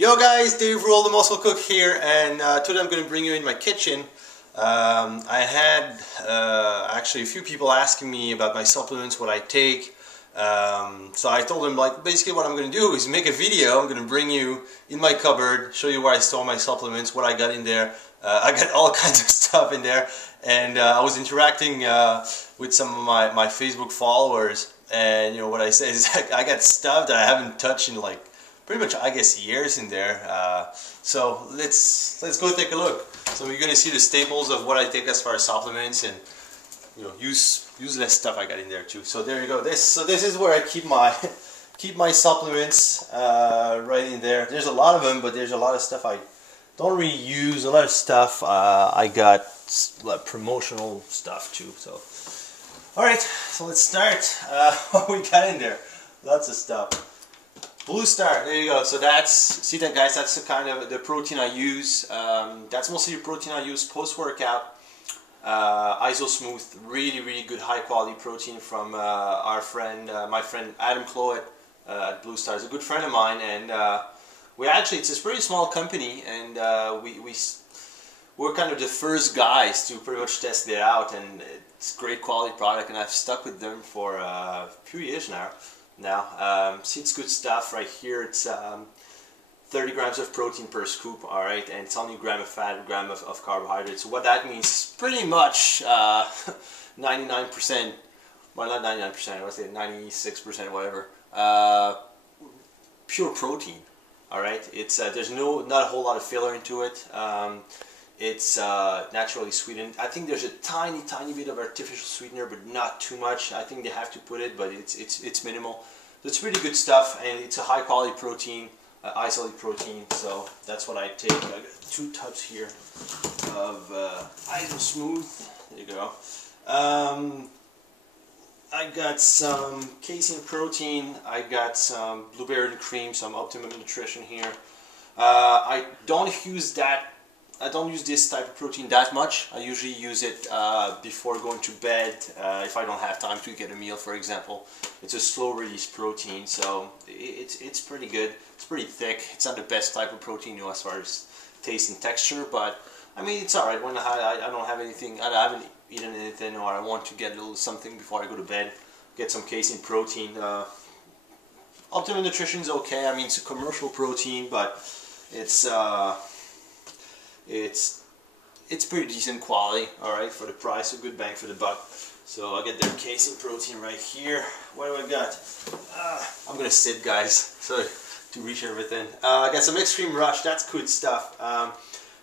Yo guys, Dave Rule, the Muscle Cook here, and today I'm going to bring you in my kitchen. I had actually a few people asking me about my supplements, what I take. So I told them, like, basically what I'm going to do is make a video. I'm going to bring you in my cupboard, show you where I store my supplements, what I got in there. I got all kinds of stuff in there, and I was interacting with some of my Facebook followers, and you know what I say is I got stuff that I haven't touched in like pretty much, I guess, years in there. So let's go take a look. So you're gonna see the staples of what I take as far as supplements, and you know, useless stuff I got in there too. So there you go. This is where I keep my supplements right in there. There's a lot of them, but there's a lot of stuff I don't really use. A lot of stuff I got like promotional stuff too. So all right, so let's start. What we got in there? Lots of stuff. Blue Star, there you go. So that's, see that guys, that's the kind of the protein I use. That's mostly the protein I use post-workout. Iso Smooth, really good high quality protein from our friend, my friend Adam Cloet at Blue Star. He's a good friend of mine, and we actually, it's a pretty small company, and we're kind of the first guys to pretty much test it out, and it's a great quality product, and I've stuck with them for a few years now. See, it's good stuff right here. It's 30 grams of protein per scoop, alright, and it's only a gram of fat, a gram of carbohydrates. So what that means, pretty much 99%, well, not 99%, I would say 96%, whatever, pure protein, alright. It's there's not a whole lot of filler into it. It's naturally sweetened. I think there's a tiny bit of artificial sweetener, but not too much. I think they have to put it, but it's minimal. So it's really good stuff, and it's a high quality protein, isolate protein. So that's what I take. I got 2 tubs here of Iso Smooth. There you go. I got some casein protein. I got some blueberry cream, some Optimum Nutrition here. I don't use this type of protein that much. I usually use it before going to bed if I don't have time to get a meal, for example. It's a slow release protein, so it's pretty good. It's pretty thick. It's not the best type of protein, you know, as far as taste and texture, but I mean, it's alright. When I don't have anything, I haven't eaten anything, or I want to get a little something before I go to bed, get some casein protein. Optimum Nutrition is okay. I mean, it's a commercial protein, but it's pretty decent quality, alright, for the price, a good bang for the buck. So I get their casein protein right here. What do I got? I'm gonna sit, guys, so to reach everything. I got some Extreme Rush, that's good stuff.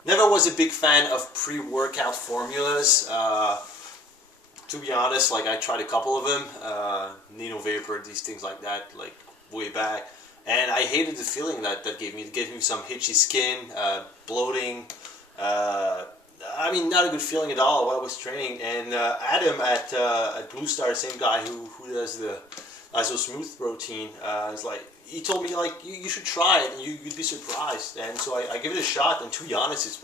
Never was a big fan of pre-workout formulas. To be honest, like, I tried a couple of them, Nino Vapor, these things like that, like way back. And I hated the feeling that gave me. It gave me some itchy skin, bloating. I mean, not a good feeling at all while I was training. And Adam at Blue Star, same guy who does the Iso Smooth protein, is like, he told me, like, you should try it, and you'd be surprised. And so I give it a shot, and to be honest, it's a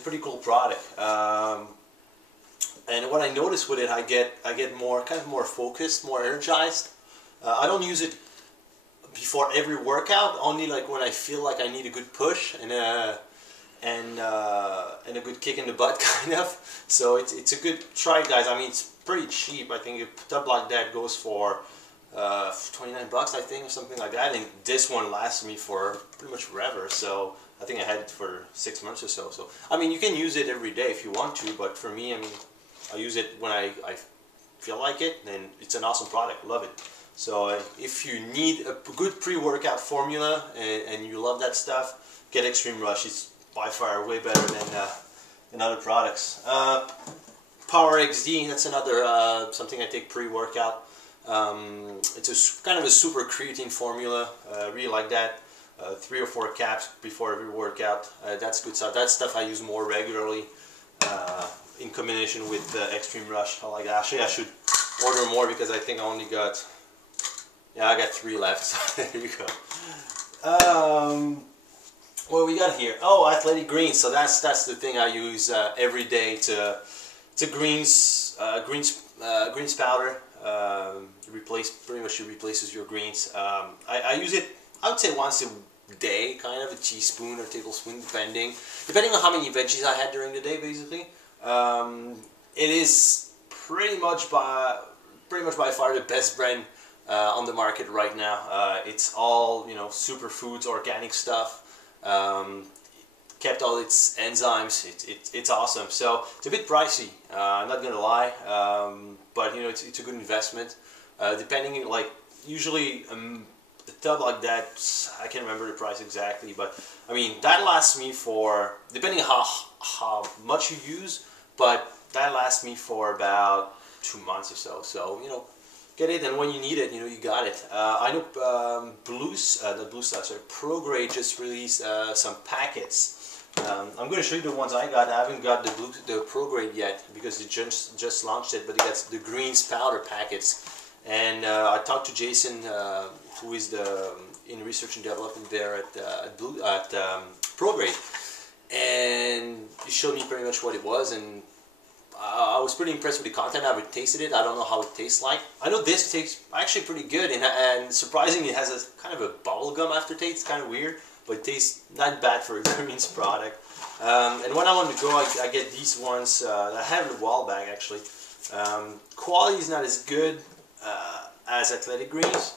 pretty cool product. And what I noticed with it, I get more focused, more energized. I don't use it before every workout, only like when I feel like I need a good push and a good kick in the butt, kind of. So it's a good try, guys. I mean, it's pretty cheap. I think a tub like that goes for 29 bucks, I think, or something like that. And this one lasts me for pretty much forever. So I think I had it for 6 months or so. So I mean, you can use it every day if you want to, but for me, I mean, I use it when I feel like it, and it's an awesome product. Love it. So if you need a good pre-workout formula and you love that stuff, get Extreme Rush. It's by far way better than other products. Power XD, that's another something I take pre-workout. It's kind of a super creatine formula. Really like that. 3 or 4 caps before every workout. That's good stuff. That stuff I use more regularly in combination with Extreme Rush. I like that. Actually, I should order more because I think I only got, yeah, I got 3 left. So there you go. What we got here? Oh, Athletic Greens. So that's the thing I use every day to greens powder. Pretty much replaces your greens. I use it, I would say, once a day, kind of a teaspoon or tablespoon, depending on how many veggies I had during the day. Basically, it is pretty much by far the best brand on the market right now. It's all, you know, superfoods, organic stuff. Kept all its enzymes. It's awesome. So it's a bit pricey. I'm not gonna lie, but you know, it's a good investment. Depending, like usually a tub like that, I can't remember the price exactly, but I mean that lasts me for, depending on how much you use, but that lasts me for about 2 months or so. So you know, get it, and when you need it, you know, you got it. I know ProGrade just released some packets. I'm going to show you the ones I got. I haven't got the ProGrade yet because it just launched it, but it got the greens powder packets. And I talked to Jason, who is in research and development there at ProGrade, and he showed me pretty much what it was, and I was pretty impressed with the content. I haven't tasted it. I don't know how it tastes like. I know this tastes actually pretty good, and surprisingly, it has a kind of a bubblegum aftertaste. It's kind of weird, but it tastes not bad for a greens product. And when I want to go, I get these ones. I have in a while back actually. Quality is not as good as Athletic Greens,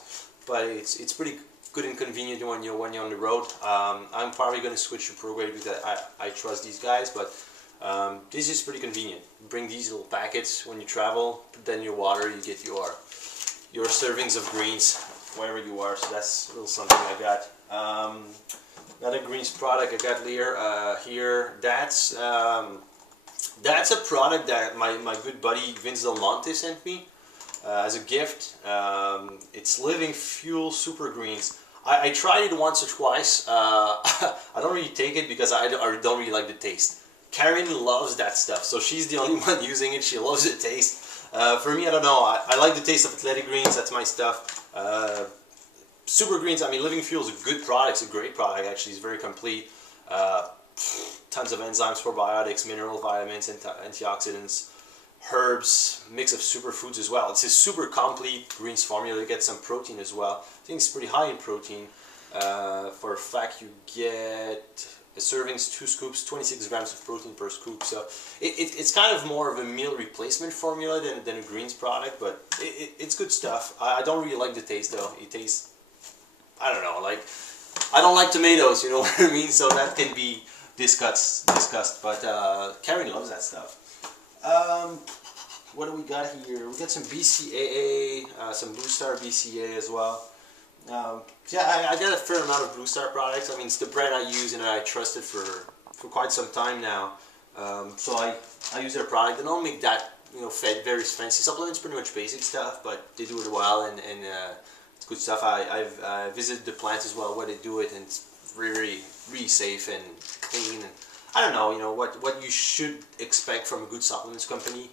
but it's pretty good and convenient when you're on the road. I'm probably going to switch to ProGrade because I trust these guys, but this is pretty convenient. Bring these little packets when you travel, put that in your water, you get your servings of greens wherever you are. So that's a little something I got. Another greens product I got here. That's a product that my good buddy Vince Del Monte sent me as a gift. It's Living Fuel Super Greens. I tried it once or twice. I don't really take it because I don't really like the taste. Karen loves that stuff, so she's the only one using it. She loves the taste. For me, I don't know. I like the taste of Athletic Greens. That's my stuff. Super Greens, I mean, Living Fuel is a good product. It's a great product, actually. It's very complete. Tons of enzymes, probiotics, mineral vitamins, antioxidants, herbs, mix of superfoods as well. It's a super complete greens formula. You get some protein as well. I think it's pretty high in protein. For a fact, you get a servings, 2 scoops, 26 grams of protein per scoop. So it's kind of more of a meal replacement formula than a greens product, but it's good stuff. I don't really like the taste though. It tastes, I don't know, like, I don't like tomatoes, you know what I mean? So that can be discussed, but Karen loves that stuff. What do we got here? We got some BCAA, some Blue Star BCAA as well. Yeah, I got a fair amount of Blue Star products. I mean, it's the brand I use and I trust it for quite some time now. So I use their product. They don't make that, you know, very fancy supplements, pretty much basic stuff, but they do it well, and it's good stuff. I've visited the plants as well where they do it, and it's really safe and clean. And I don't know, you know, what you should expect from a good supplements company.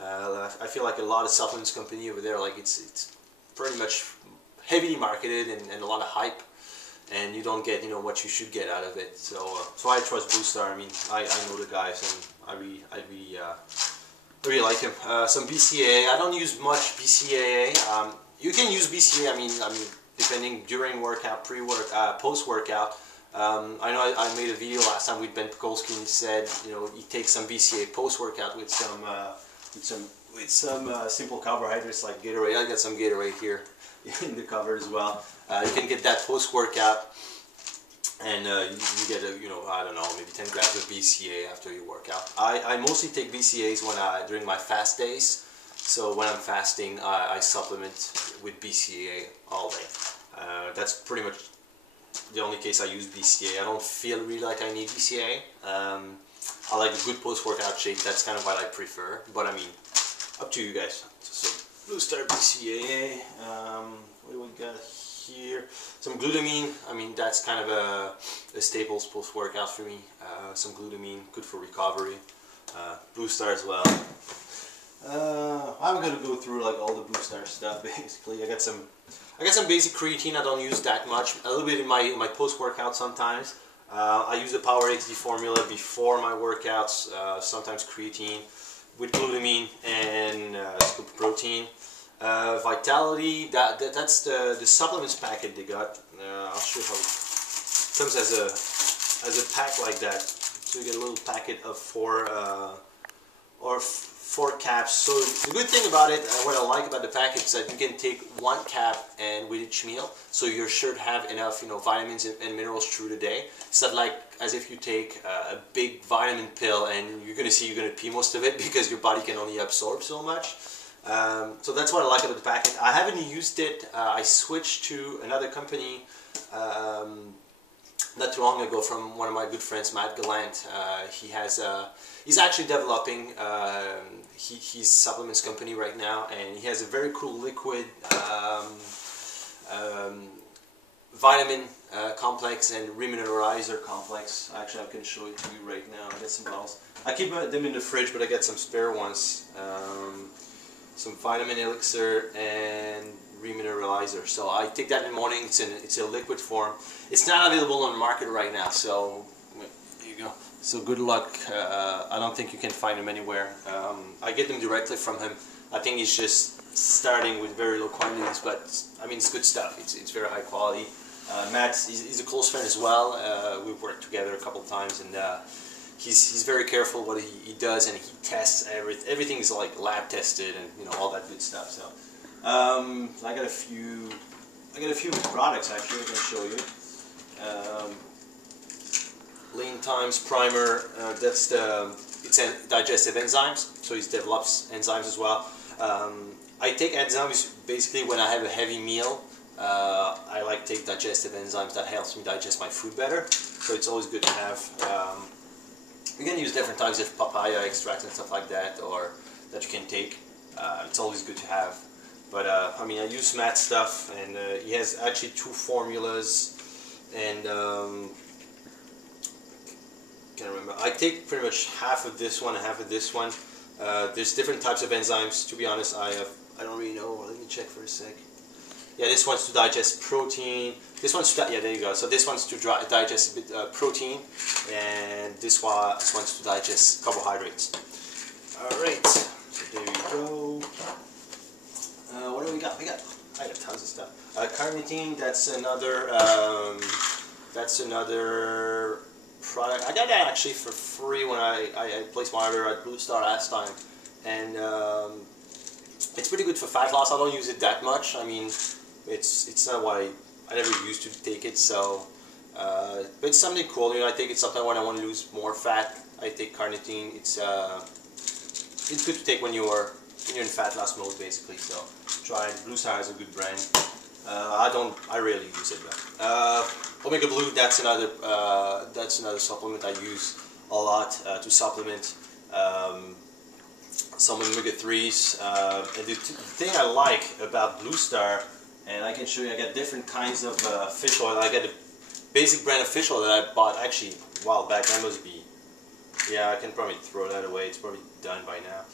I feel like a lot of supplements company over there, like it's pretty much heavily marketed and a lot of hype, and you don't get, you know, what you should get out of it. So I trust Blue Star. I mean, I know the guys, and I really like him. Some BCAA. I don't use much BCAA. You can use BCAA. I mean, depending during workout, post-workout. I know I made a video last time with Ben Pekolsky, and he said, you know, he takes some BCAA post-workout with some simple carbohydrates like Gatorade. I got some Gatorade here in the cover as well. You can get that post-workout, and you get a, you know, I don't know, maybe 10 grams of BCAA after your workout. I mostly take BCAAs during my fast days. So when I'm fasting, I supplement with BCAA all day. That's pretty much the only case I use BCAA. I don't feel really like I need BCAA. I like a good post-workout shake. That's kind of what I prefer. But I mean, up to you guys. So Blue Star BCAA. What do we got here? Some glutamine. I mean, that's kind of a staples post-workout for me. Some glutamine, good for recovery. Blue Star as well. I'm gonna go through like all the Blue Star stuff basically. I got some basic creatine. I don't use that much. A little bit in my post-workout sometimes. I use the Power XD formula before my workouts. Sometimes creatine with glutamine and scoop of protein. Vitality. That's the supplements packet they got. I'll show you comes as a pack like that. So you get a little packet of four caps. So the good thing about it, and what I like about the package, is that you can take one cap and with each meal, so you're sure to have enough, vitamins and minerals through the day. It's not like as if you take a big vitamin pill and you're gonna pee most of it because your body can only absorb so much. So that's what I like about the packet. I haven't used it. I switched to another company not too long ago from one of my good friends, Matt Gallant. He's actually developing his supplements company right now, and he has a very cool liquid vitamin complex and remineralizer complex. Actually, I can show it to you right now. I got some bottles. I keep them in the fridge, but I got some spare ones. Some vitamin elixir and remineralizer. So I take that in the morning. It's a liquid form. It's not available on the market right now, so there you go. So good luck. I don't think you can find them anywhere. I get them directly from him. I think he's just starting with very low quantities, but I mean, it's good stuff. It's very high quality. Matt, he's a close friend as well. We've worked together a couple of times, and he's very careful what he does, and he tests everything is like lab tested and all that good stuff. So I got a few products actually I can show you. Lean Times Primer. It's digestive enzymes, so he develops enzymes as well. I take enzymes basically when I have a heavy meal. I like to take digestive enzymes that helps me digest my food better. So it's always good to have. You can use different types of papaya extracts and stuff like that, or that you can take. It's always good to have. But I mean, I use Matt's stuff, and he has actually 2 formulas, and can't remember. I take pretty much half of this one and half of this one. There's different types of enzymes. To be honest, I don't really know. Let me check for a sec. Yeah, this one's to digest protein. This one's to, yeah, there you go. So this one's to digest a bit protein, and this one's to digest carbohydrates. All right, so there we go. What do we got? I got tons of stuff. Carnitine. That's another product. I got that actually for free when I placed my order at Blue Star last time, and it's pretty good for fat loss. I don't use it that much. I mean, it's not why I never used to take it. So, but it's something cool. I take it sometimes when I want to lose more fat. I take carnitine. It's good to take when you're in fat loss mode, basically. So try it. Blue Star has a good brand. I rarely use it though. Omega Blue, that's another supplement I use a lot to supplement some omega-3s. And the thing I like about Blue Star, and I can show you, I got different kinds of fish oil. I got a basic brand of fish oil that I bought actually a while back. That must be, yeah, I can probably throw that away. It's probably done by now.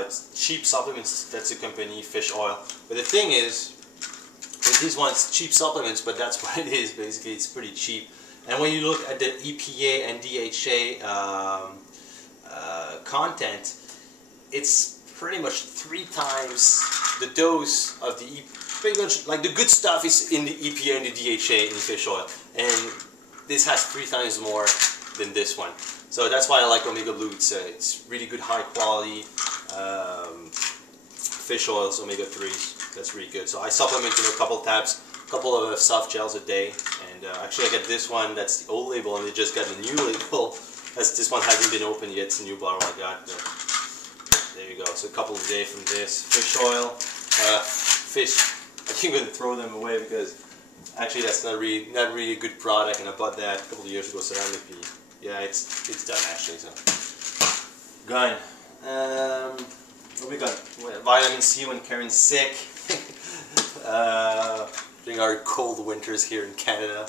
It's Cheap Supplements, that's the company, fish oil. But the thing is, with these ones, cheap supplements, but that's what it is basically. It's pretty cheap. And when you look at the EPA and DHA content, it's pretty much 3 times the dose of the pretty much like the good stuff is in the EPA and the DHA in fish oil, and this has 3 times more than this one. So that's why I like Omega Blue. It's really good, high quality fish oils, omega-3s. That's really good. So I supplement a couple tabs, a couple of soft gels a day, and actually I got this one. That's the old label, and they just got a new label. This one hasn't been opened yet. It's a new bottle I got. There you go. So a couple a day from this fish oil. Fish. I can't even throw them away because actually that's not really a good product, and I bought that a couple of years ago. So yeah, it's done actually. So gone. What we got? Vitamin C when Karen's sick. During our cold winters here in Canada.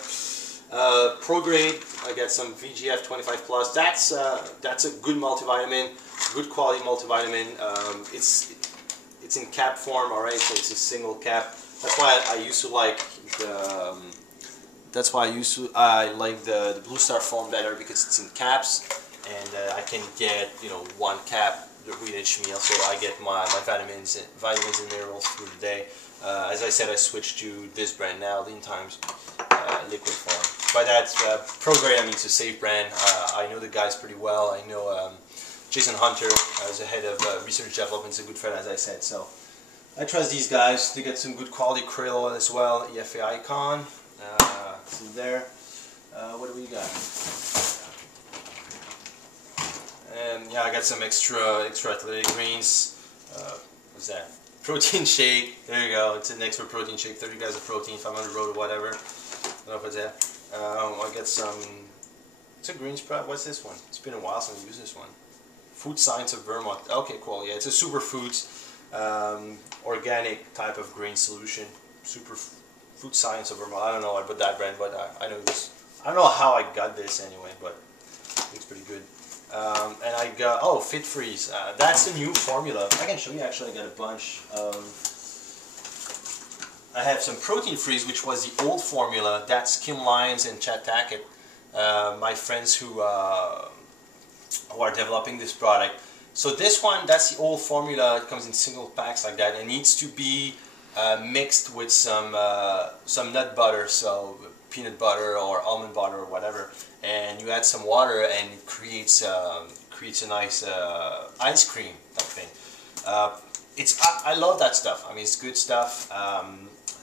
ProGrade, I got some VGF 25 plus. That's a good multivitamin, good quality multivitamin. It's in cap form, all right. So it's a single cap. That's why I used to like the. That's why I like the Blue Star form better, because it's in caps, and I can get 1 cap with each meal, so I get my vitamins and minerals through the day. As I said, I switched to this brand now, Lean Times liquid form. by that, ProGrade, I mean it's a safe brand. I know the guys pretty well. I know Jason Hunter is the head of research development. It's a good friend, as I said. So I trust these guys. They get some good quality krill as well. EFA icon. See there. What do we got? And yeah, I got some extra athletic greens. What's that? Protein shake. There you go. It's an extra protein shake. 30 grams of protein, 500 road or whatever. I don't know if it's that. I got some. It's a green sprout. What's this one? It's been a while since I used this one. Food Science of Vermont. Okay, cool. Yeah, it's a superfoods, organic type of green solution. Food Science of Vermont. I don't know about that brand, but I know this. I don't know how I got this anyway, but it's pretty good. And I got Fit Freeze. That's the new formula. I can show you. Actually, I got a bunch of. I have some Protein Freeze, which was the old formula. That's Kim Lyons and Chad Tackett, my friends who are developing this product. So this one, that's the old formula. It comes in single packs like that. It needs to be mixed with some nut butter, so peanut butter or almond butter or whatever, and you add some water, and it creates a nice ice cream type thing. I love that stuff. I mean, it's good stuff.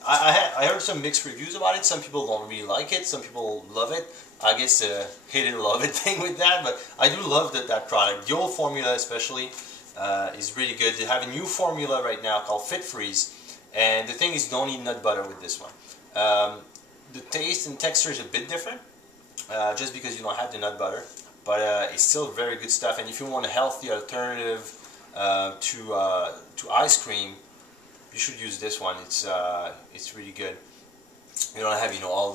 I heard some mixed reviews about it. Some people don't really like it. Some people love it. I guess hate it or love it thing with that, but I do love that product. The old formula especially is really good. They have a new formula right now called Fit Freeze, and the thing is, you don't need nut butter with this one. The taste and texture is a bit different, just because you don't have the nut butter, but it's still very good stuff. And if you want a healthy alternative to ice cream, you should use this one. It's really good. You don't have all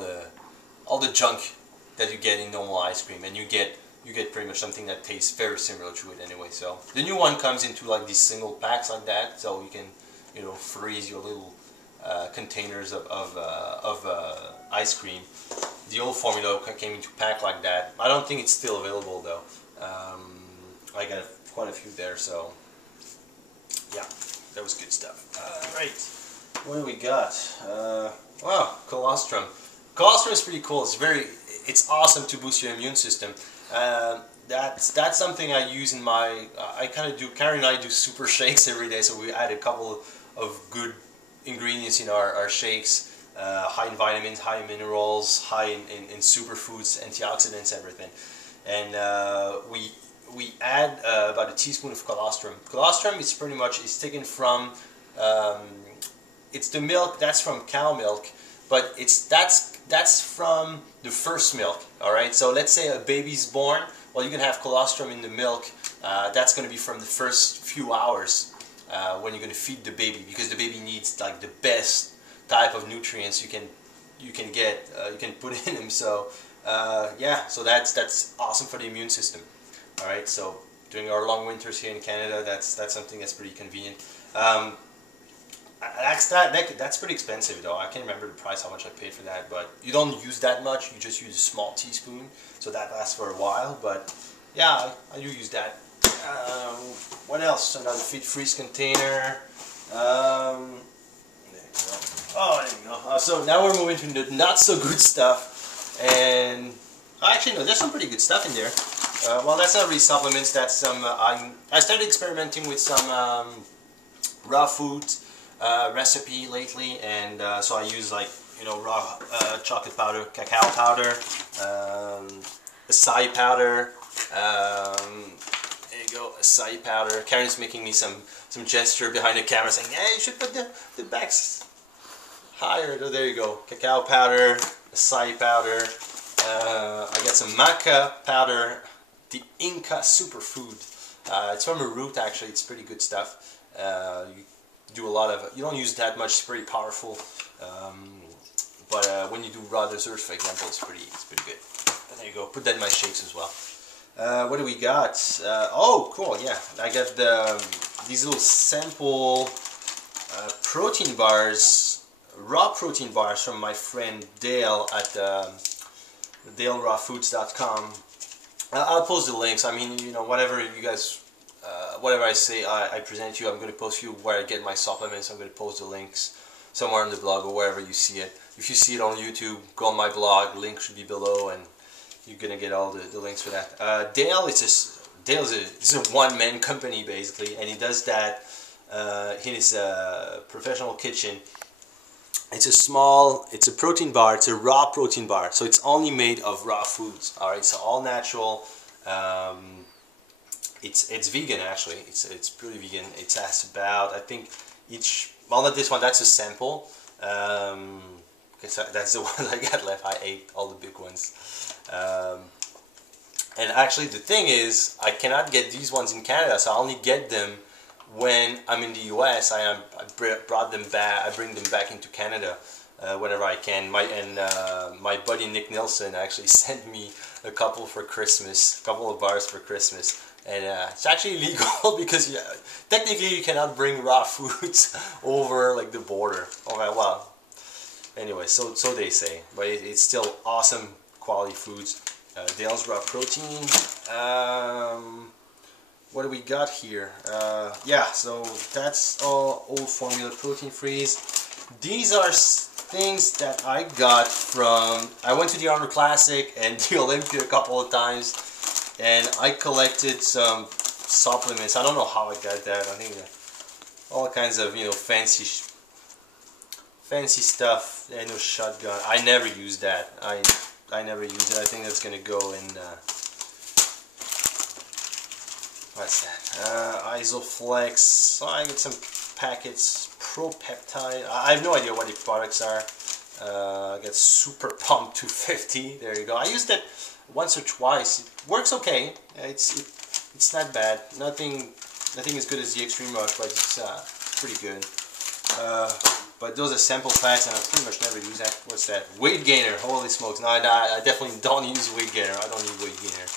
the junk that you get in normal ice cream, and you get pretty much something that tastes very similar to it anyway. So the new one comes into like these single packs like that, so you can freeze your little containers of ice cream. The old formula came into pack like that. I don't think it's still available though. I got quite a few there, so yeah, that was good stuff. Right, what do we got? Wow, colostrum. Colostrum is pretty cool. It's awesome to boost your immune system. That's something I use in my. Karen and I do super shakes every day, so we add a couple of good ingredients in our shakes. High in vitamins, high in minerals, high in superfoods, antioxidants, everything. And we add about a teaspoon of colostrum. Colostrum is pretty much taken from it's the milk that's from cow milk, but that's from the first milk. All right. So let's say a baby's born. Well, you can have colostrum in the milk. That's going to be from the first few hours when you're going to feed the baby, because the baby needs like the best type of nutrients you can put in him. So yeah, so that's awesome for the immune system. All right, so during our long winters here in Canada, that's something that's pretty convenient. That's pretty expensive though. I can't remember the price, how much I paid for that, but you don't use that much. You just use a small teaspoon, so that lasts for a while. But yeah, I do use that. What else? Another Fit Freeze container. There you go. Oh, there you go. So now we're moving to the not so good stuff, and actually no, there's some pretty good stuff in there. Well, that's not really supplements. That's some. I started experimenting with some raw food recipe lately, and so I use raw chocolate powder, cacao powder, acai powder. There you go, acai powder. Karen's making me some gesture behind the camera saying, "Hey, you should put the backs higher." Oh, there you go, cacao powder, acai powder. I got some maca powder, the Inca superfood. It's from a root actually. It's pretty good stuff. You do a lot of. You don't use that much. It's pretty powerful. But when you do raw desserts, for example, it's pretty good. And there you go. Put that in my shakes as well. What do we got? Oh, cool. Yeah, I got these little sample protein bars, raw protein bars from my friend Dale at DaleRawFoods.com. I'll post the links. I mean, whatever you guys, whatever I say, I present you. I'm going to post you where I get my supplements. I'm going to post the links somewhere on the blog or wherever you see it. if you see it on YouTube, go on my blog, link should be below, and you're gonna get all the links for that. Dale, Dale is a one-man company basically, and he does that in his professional kitchen. It's a protein bar. It's a raw protein bar, so it's only made of raw foods. All right, so all natural. It's vegan actually. It's pretty vegan. It has about, I think, well, not this one. That's a sample. That's the one I got left. I ate all the big ones. And actually, the thing is, I cannot get these ones in Canada, so I only get them when I'm in the US. I brought them back. I bring them back into Canada whenever I can. My buddy Nick Nilsson actually sent me a couple for Christmas, a couple of bars for Christmas, and it's actually illegal because technically you cannot bring raw foods over like the border. Okay, well, anyway, so they say, but it's still awesome quality foods. Dale's Raw Protein. What do we got here? Yeah, so that's all old formula protein freeze. These are things that I got from, I went to the Arnold Classic and the Olympia a couple of times, and I collected some supplements. I don't know how I got that. I think all kinds of, you know, fancy stuff. I know shotgun. I never used that. I never used it. I think that's gonna go in. What's that? Isoflex. So I get some packets. Propeptide. I have no idea what the products are. I got Super Pump 250. There you go. I used it once or twice. It works okay. It's not bad. Nothing as good as the Extreme Rush, but it's pretty good. But those are sample packs, and I pretty much never use that. What's that? Weight gainer. Holy smokes! No, I definitely don't use weight gainer. I don't need weight gainer.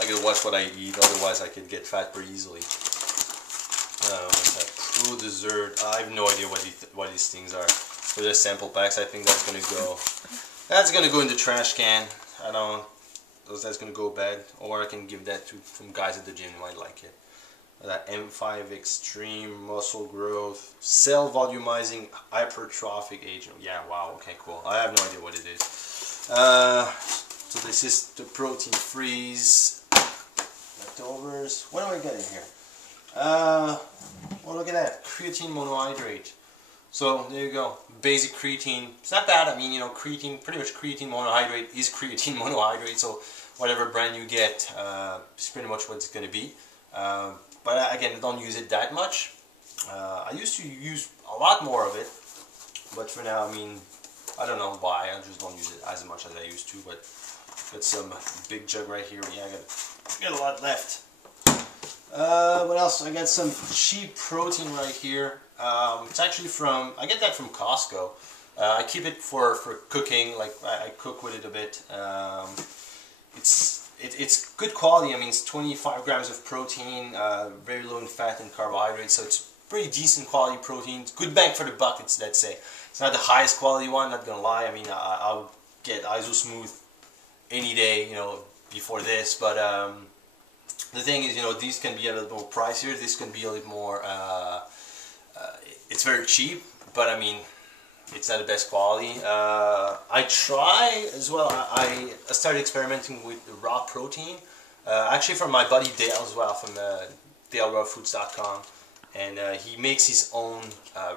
I gotta watch what I eat, otherwise I could get fat pretty easily. What's that? Pro Dessert. I have no idea what these things are. So they're sample packs. I think that's gonna go in the trash can. That's gonna go bad, or I can give that to some guys at the gym who might like it. That M5 Extreme Muscle Growth Cell Volumizing Hypertrophic Agent. Yeah, wow, okay, cool. I have no idea what it is. So this is the protein freeze. Leftovers. What do I get in here? Well, look at that. Creatine monohydrate. So there you go. Basic creatine. It's not bad. I mean, you know, creatine, pretty much creatine monohydrate is creatine monohydrate. So whatever brand you get, is pretty much what it's going to be. But again, I don't use it that much. I used to use a lot more of it, but for now, I mean, I don't know why. I just don't use it as much as I used to. But got some big jug right here. Yeah, I got a lot left. What else? I got some cheap protein right here. It's actually I get that from Costco. I keep it for cooking. Like I cook with it a bit. It's good quality. I mean, it's 25 grams of protein, very low in fat and carbohydrates, so it's pretty decent quality protein. It's good bang for the buck, let's say. It's not the highest quality one, not gonna lie. I mean, I'll get Iso Smooth any day, you know, before this. But the thing is, you know, these can be a little more pricier. This can be a little more. It's very cheap, but I mean, it's not the best quality. I try as well. I started experimenting with the raw protein, actually from my buddy Dale as well, from DaleRawFoods.com, and he makes his own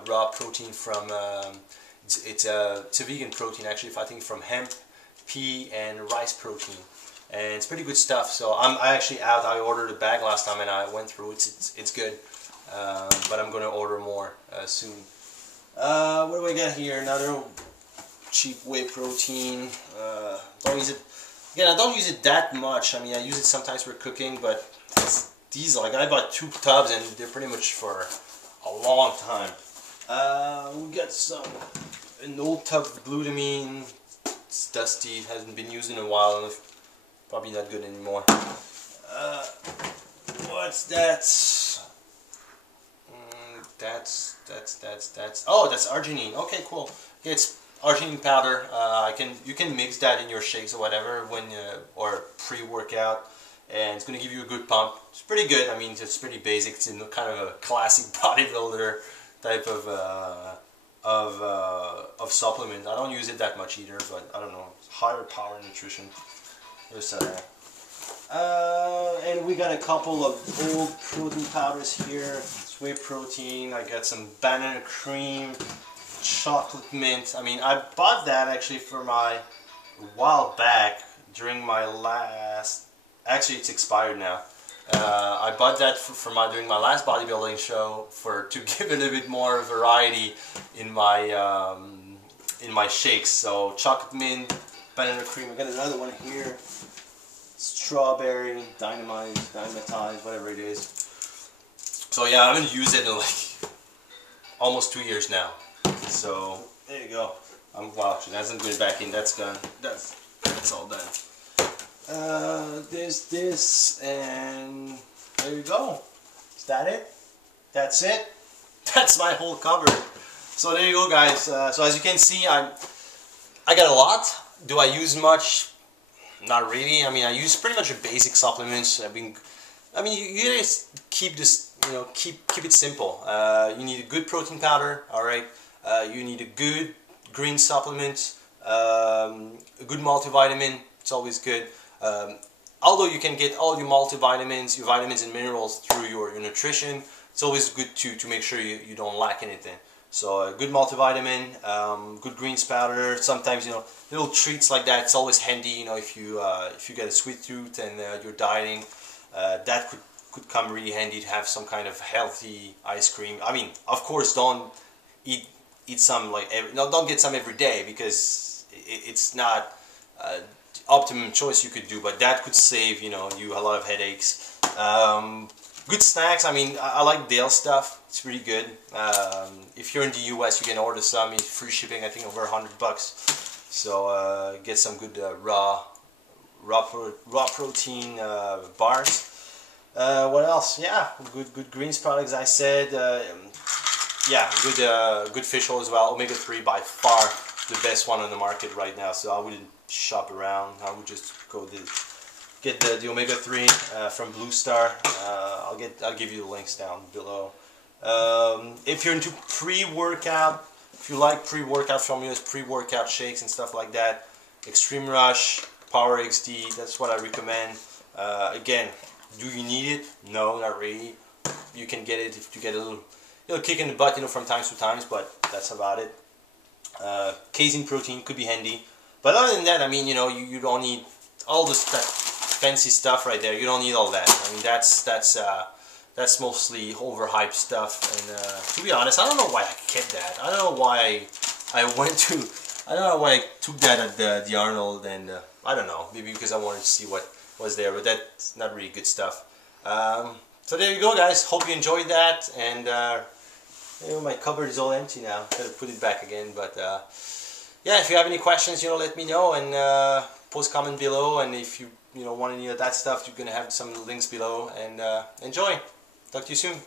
raw protein from. It's a vegan protein actually. I think from hemp, pea, and rice protein, and it's pretty good stuff. So I actually I ordered a bag last time and I went through. It's good, but I'm gonna order more soon. What do I got here? Another cheap whey protein. Don't use it. Again, I don't use it that much. I mean, I use it sometimes for cooking, but these, like, I bought 2 tubs and they're pretty much for a long time. We got an old tub of glutamine. It's dusty. Hasn't been used in a while. And probably not good anymore. What's that? Oh, that's arginine. Okay, cool. It's arginine powder. You can mix that in your shakes or whatever or pre-workout, and it's gonna give you a good pump. It's pretty good. I mean, it's pretty basic. It's in kind of a classic bodybuilder type of of supplement. I don't use it that much either, but I don't know. Higher power nutrition. There's that. And we got a couple of old protein powders here. It's whey protein. I got some banana cream, chocolate mint. I mean, I bought that actually for a while back during my last. Actually, it's expired now. I bought that during my last bodybuilding show to give a little bit more variety in my shakes. So chocolate mint, banana cream. I got another one here. Strawberry, dynamitized, whatever it is. So yeah, I haven't used it in like almost 2 years now. So there you go. Wow, that's not going back in. That's gone. That's all done. There's this, and there you go. Is that it? That's it. That's my whole cupboard. So there you go, guys. So as you can see, I got a lot. Do I use much? Not really. I mean, I use pretty much the basic supplements. I mean, you guys keep this, keep it simple. You need a good protein powder. All right. You need a good green supplement. A good multivitamin. It's always good. Although you can get all your multivitamins, your vitamins and minerals through your nutrition, it's always good to make sure you don't lack anything. So a good multivitamin, good greens powder. Sometimes little treats like that. It's always handy. If you get a sweet tooth and you're dieting, that could come really handy to have some kind of healthy ice cream. I mean, of course, don't eat some don't get some every day, because it's not optimum choice you could do, but that could save you a lot of headaches. Good snacks. I mean, I like Dale stuff. It's pretty good. If you're in the US, you can order some. It's free shipping. I think over $100. So get some good raw protein bars. What else? Yeah, good greens products. I said. Yeah, good fish oil as well. Omega-3 by far the best one on the market right now. So I wouldn't shop around. I would just go get the Omega-3 from Blue Star. I'll give you the links down below. If you're into pre-workout, if you like pre-workout formulas, pre-workout shakes and stuff like that, Extreme Rush, Power XD, that's what I recommend. Again, do you need it? No, not really. You can get it if you get a little kick in the butt, from time to time, but that's about it. Casein protein could be handy, but other than that, I mean, you don't need all this fancy stuff right there. You don't need all that. I mean, that's mostly overhyped stuff. And to be honest, I don't know why I kept that. I don't know why I took that at the Arnold, and I don't know. Maybe because I wanted to see what was there, but that's not really good stuff. So there you go, guys. Hope you enjoyed that, and my cupboard is all empty now. Gotta put it back again, but yeah, if you have any questions, let me know, and post comment below. And if you want any of that stuff, you're gonna have some links below. And enjoy. Talk to you soon.